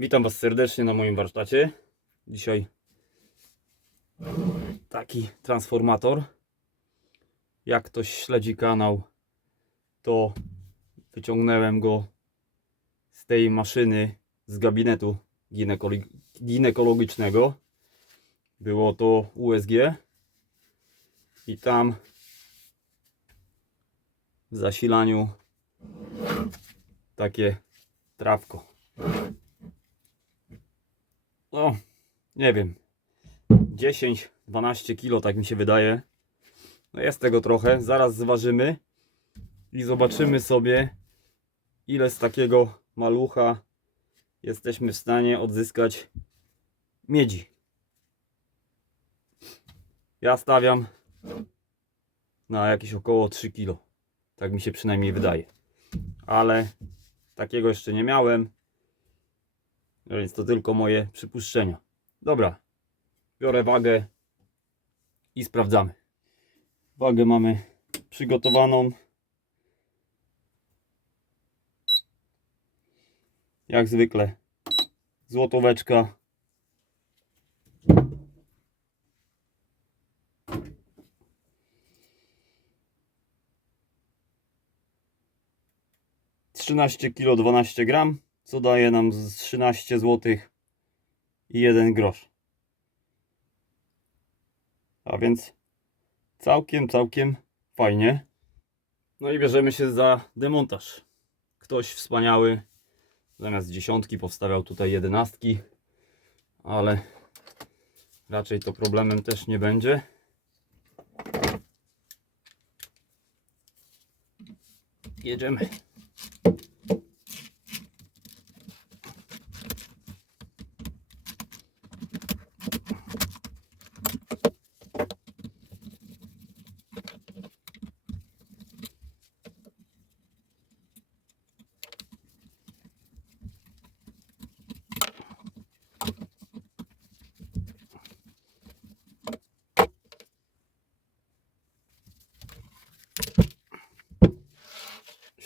Witam Was serdecznie na moim warsztacie. Dzisiaj taki transformator. Jak ktoś śledzi kanał, to wyciągnąłem go z tej maszyny z gabinetu ginekolo- ginekologicznego. Było to USG. I tam w zasilaniu takie trawko. No, nie wiem. 10-12 kilo, tak mi się wydaje. No jest tego trochę. Zaraz zważymy i zobaczymy sobie, ile z takiego malucha jesteśmy w stanie odzyskać miedzi. Ja stawiam na jakieś około 3 kilo. Tak mi się przynajmniej wydaje. Ale takiego jeszcze nie miałem. Więc to tylko moje przypuszczenia. Dobra. Biorę wagę i sprawdzamy. Wagę mamy przygotowaną. Jak zwykle złotóweczka. Trzynaście kilo 12 gram, co daje nam z 13 zł i 1 grosz. A więc całkiem, całkiem fajnie. No i bierzemy się za demontaż. Ktoś wspaniały zamiast dziesiątki powstawiał tutaj jedenastki, ale raczej to problemem też nie będzie. Jedziemy.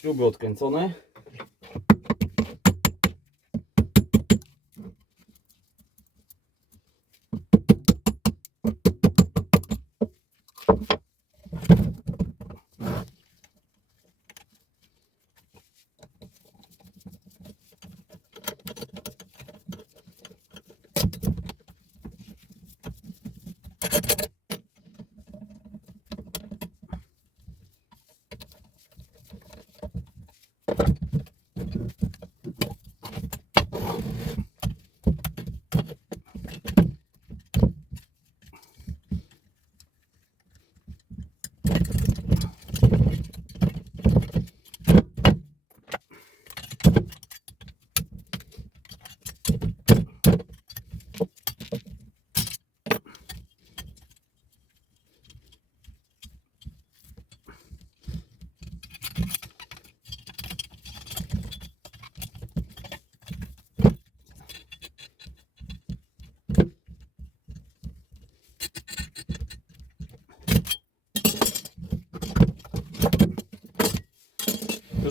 Śruby odkręcone.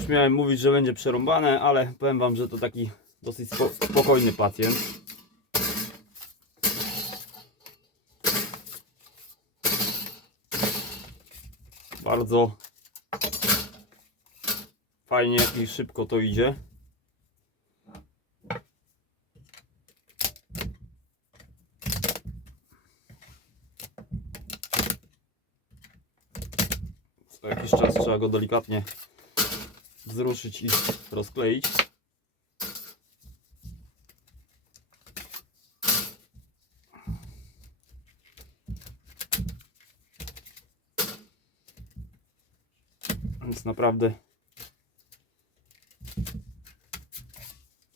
Miałem mówić, że będzie przerąbane, ale powiem wam, że to taki dosyć spo spokojny pacjent. Bardzo fajnie i szybko to idzie. Co jakiś czas trzeba go delikatnie wzruszyć i rozkleić. Więc naprawdę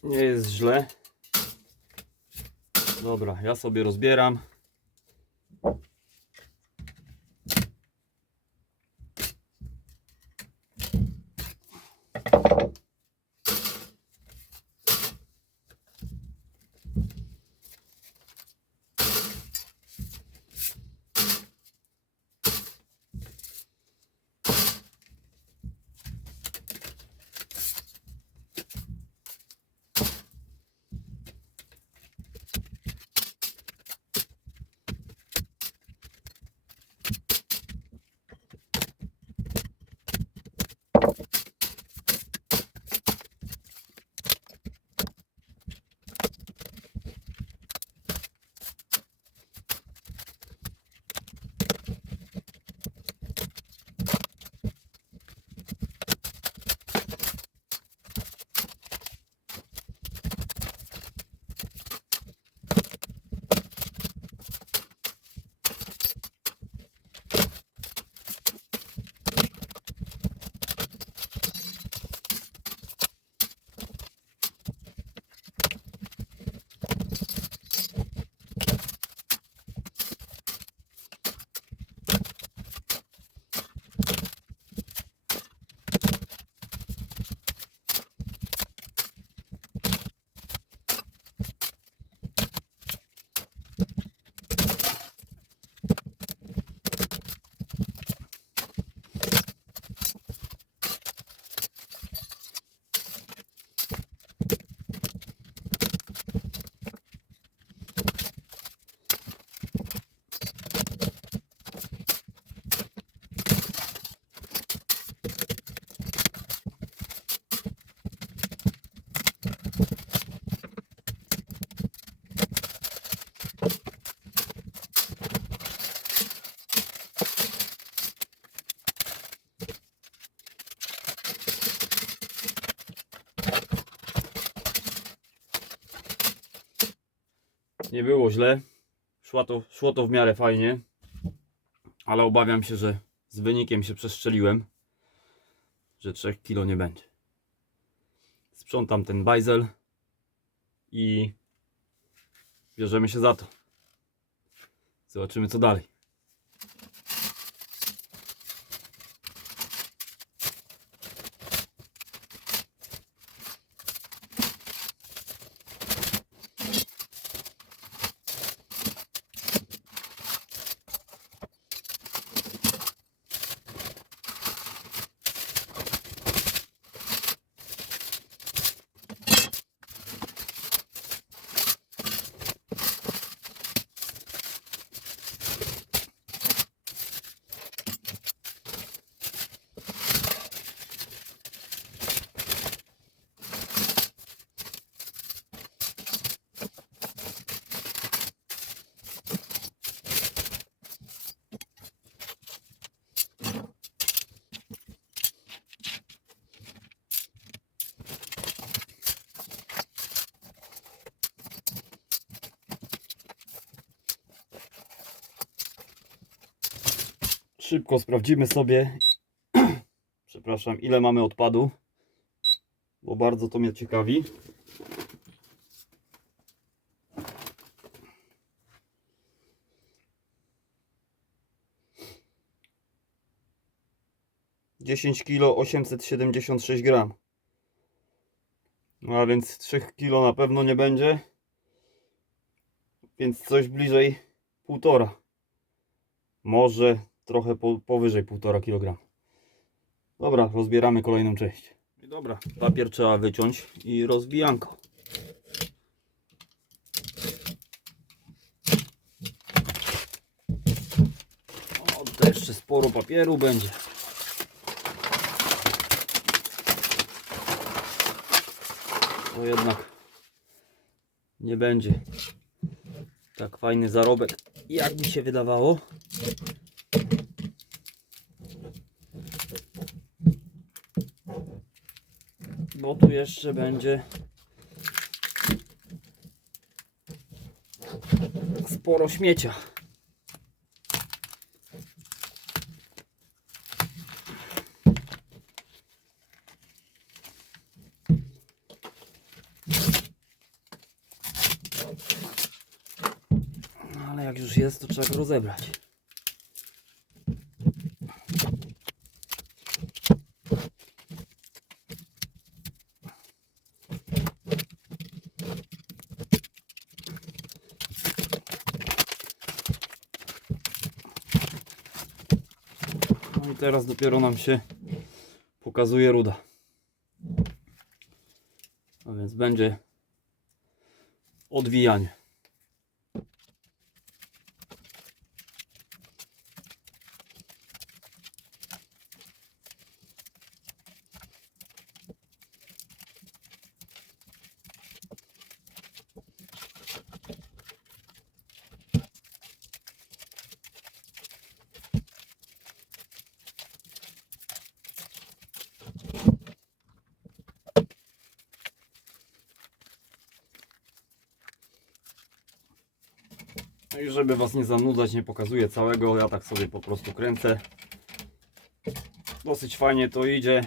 nie jest źle. Dobra, ja sobie rozbieram. Nie było źle. Szło to, szło to w miarę fajnie. Ale obawiam się, że z wynikiem się przestrzeliłem. Że 3 kilo nie będzie. Sprzątam ten bajzel i bierzemy się za to. Zobaczymy co dalej. Szybko sprawdzimy sobie, przepraszam, ile mamy odpadu, bo bardzo to mnie ciekawi. Dziesięć kilo 876 gram. No a więc 3 kilo na pewno nie będzie. Więc coś bliżej półtora. Może trochę po, powyżej 1,5 kg. Dobra, rozbieramy kolejną część. Dobra, papier trzeba wyciąć i rozbijanko. O, to jeszcze sporo papieru będzie. To jednak nie będzie tak fajny zarobek, jak mi się wydawało. Bo tu jeszcze będzie sporo śmiecia. No, ale jak już jest, to trzeba go rozebrać. No i teraz dopiero nam się pokazuje ruda. A więc będzie odwijanie. No i żeby Was nie zanudzać, nie pokazuję całego, ja tak sobie po prostu kręcę. Dosyć fajnie to idzie.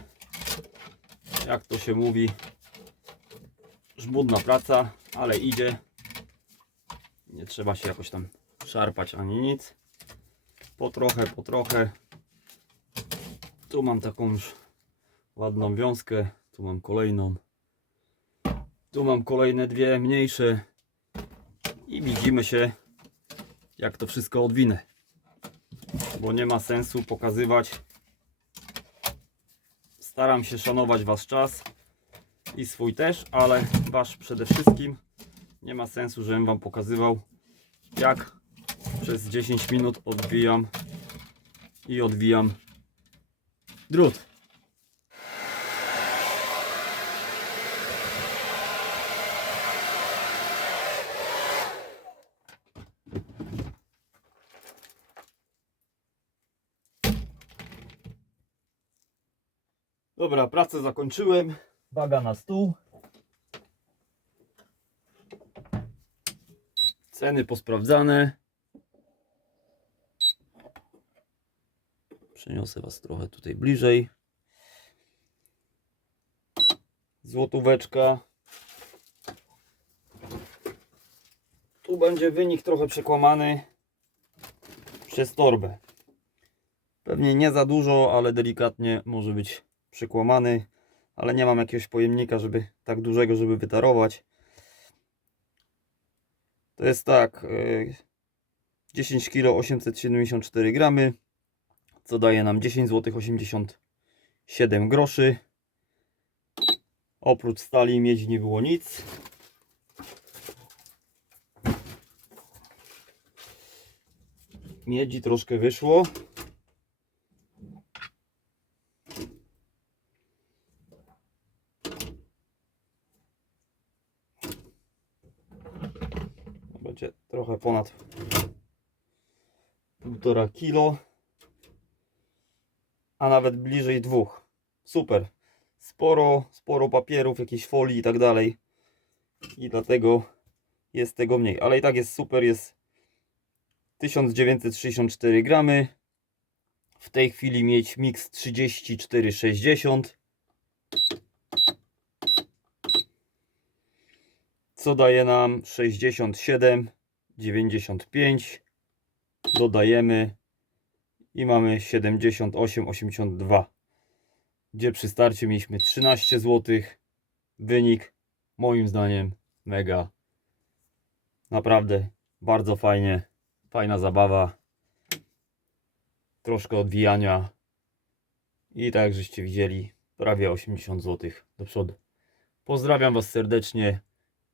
Jak to się mówi, żmudna praca, ale idzie. Nie trzeba się jakoś tam szarpać ani nic. Po trochę, po trochę. Tu mam taką już ładną wiązkę, tu mam kolejną. Tu mam kolejne dwie mniejsze. I widzimy się jak to wszystko odwinę. Bo nie ma sensu pokazywać. Staram się szanować Was czas i swój też, ale Wasz przede wszystkim. Nie ma sensu, żebym Wam pokazywał, jak przez 10 minut odwijam i odwijam drut. Dobra, pracę zakończyłem. Waga na stół. Ceny posprawdzane. Przeniosę Was trochę tutaj bliżej. Złotóweczka. Tu będzie wynik trochę przekłamany przez torbę. Pewnie nie za dużo, ale delikatnie może być przekłamany. Ale nie mam jakiegoś pojemnika, żeby tak dużego, żeby wytarować. To jest tak. y, 10 kg 874 gramy, co daje nam 10 zł 87 groszy. Oprócz stali i miedzi nie było nic. Miedzi troszkę wyszło. Będzie trochę ponad półtora kilo, a nawet bliżej dwóch. Super. Sporo, sporo papierów, jakiejś folii i tak dalej. I dlatego jest tego mniej. Ale i tak jest super, jest 1964 gramy. W tej chwili mieć mix 34,60. Co daje nam 67,95. Dodajemy i mamy 78,82. Gdzie przy starcie mieliśmy 13 zł. Wynik moim zdaniem mega. Naprawdę bardzo fajnie. Fajna zabawa. Troszkę odwijania. I tak żeście widzieli, prawie 80 zł do przodu. Pozdrawiam Was serdecznie